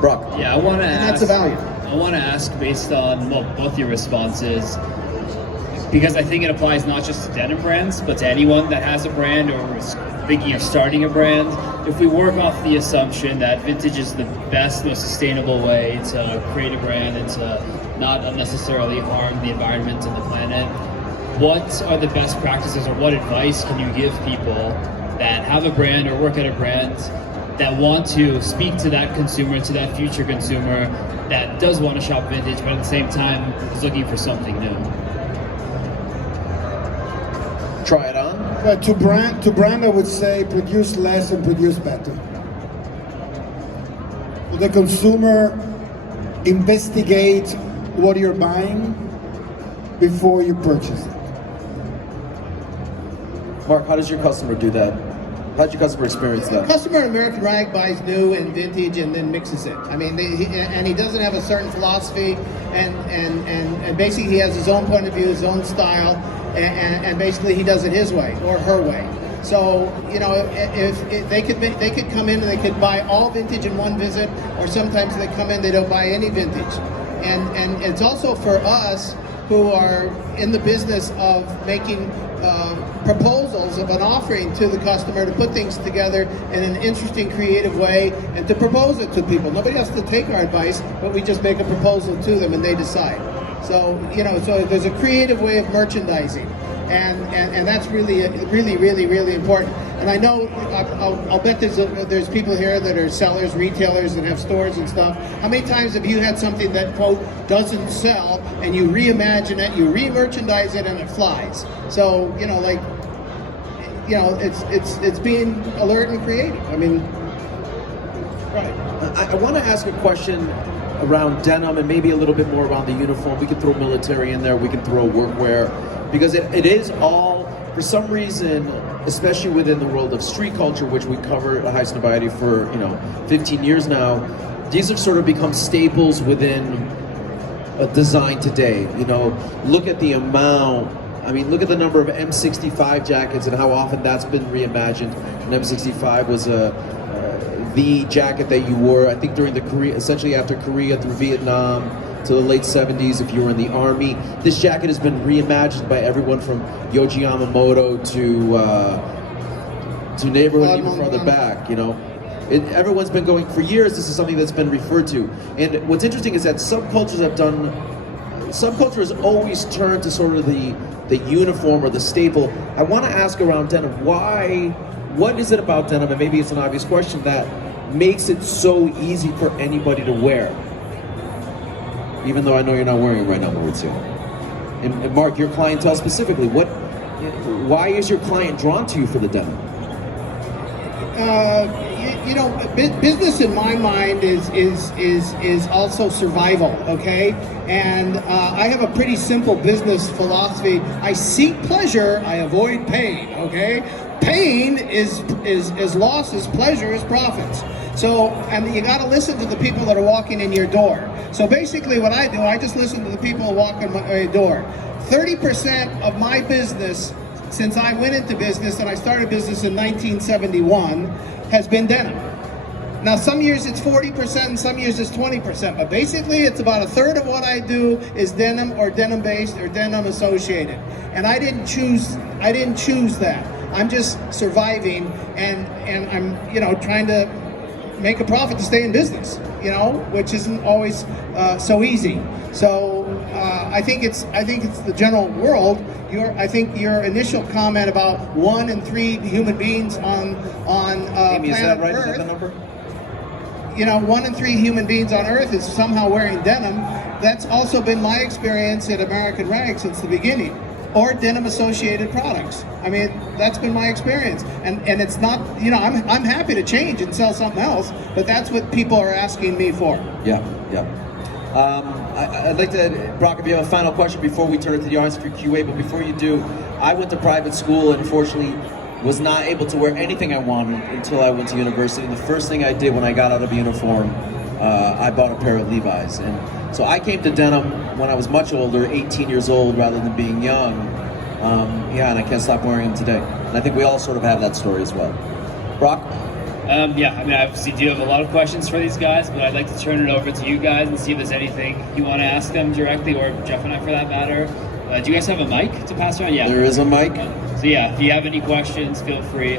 Brock. Yeah, I want to And ask. that's a value. I want to ask based on both your responses, because I think it applies not just to denim brands, but to anyone that has a brand or is thinking of starting a brand. If we work off the assumption that vintage is the best, most sustainable way to create a brand and to not unnecessarily harm the environment and the planet, what are the best practices or what advice can you give people that have a brand or work at a brand that want to speak to that consumer, to that future consumer that does want to shop vintage, but at the same time is looking for something new? Try it on. To brand, I would say produce less and produce better. To the consumer, investigate what you're buying before you purchase it. Mark, how does your customer do that? How does your customer experience The that? customer in American Rag buys new and vintage and then mixes it. I mean, he doesn't have a certain philosophy, and basically he has his own point of view, his own style, and basically he does it his way or her way. So if they could come in and they could buy all vintage in one visit, or sometimes they come in they don't buy any vintage, and it's also for us who are in the business of making proposals of an offering to the customer to put things together in an interesting, creative way and to propose it to people. Nobody has to take our advice, but we just make a proposal to them and they decide. So, so there's a creative way of merchandising, and that's really important. And I know, I'll bet there's people here that are sellers, retailers that have stores and stuff. How many times have you had something that, quote, doesn't sell, and you reimagine it, you re-merchandise it, and it flies? So, it's being alert and creative. I mean, right. I want to ask a question around denim and maybe a little bit more around the uniform. We can throw military in there, we can throw workwear, because it is all, for some reason, especially within the world of street culture, which we cover at Highsnobiety for 15 years now, these have sort of become staples within a design today. Look at the amount. I mean, look at the number of M65 jackets and how often that's been reimagined. An M65 was the jacket that you wore, I think, during the Korea, essentially after Korea through Vietnam to the late 70s if you were in the Army. This jacket has been reimagined by everyone from Yohji Yamamoto to neighborhood even further back. Everyone's been going, for years, this is something that's been referred to. And what's interesting is that subculture has always turned to sort of the uniform or the staple. I want to ask around denim, what is it about denim, and maybe it's an obvious question, that makes it so easy for anybody to wear? Even though I know you're not wearing it right now, Maurizio. And Mark, your clientele specifically, why is your client drawn to you for the denim? Business in my mind is also survival, okay? And I have a pretty simple business philosophy. I seek pleasure, I avoid pain, okay? Pain is losses, pleasure is profits. So, and you gotta listen to the people that are walking in your door. So basically what I do, I just listen to the people who walk in my door. 30% of my business, since I went into business, and I started business in 1971, has been denim. Now some years it's 40% and some years it's 20%, but basically it's about a third of what I do is denim or denim based or denim associated. And I didn't choose that. I'm just surviving and I'm trying to make a profit to stay in business, which isn't always so easy. So I think it's the general world. I think your initial comment about 1 in 3 human beings on Amy, planet is that right? Earth, Is that the number? 1 in 3 human beings on Earth is somehow wearing denim. That's also been my experience at American Rag since the beginning, or denim associated products. I mean, that's been my experience, and it's not, I'm happy to change and sell something else, but that's what people are asking me for. Yeah. I'd like to, Brock, if you have a final question before we turn it to the audience for QA, but before you do, I went to private school and unfortunately was not able to wear anything I wanted until I went to university. And the first thing I did when I got out of uniform, I bought a pair of Levi's. And so I came to denim when I was much older, 18 years old rather than being young. And I can't stop wearing them today. And I think we all sort of have that story as well. Brock? Yeah, I mean, I obviously do have a lot of questions for these guys, but I'd like to turn it over to you guys and see if there's anything you want to ask them directly, or Jeff and I for that matter. Do you guys have a mic to pass around? Yeah. There is a mic. So yeah, if you have any questions, feel free.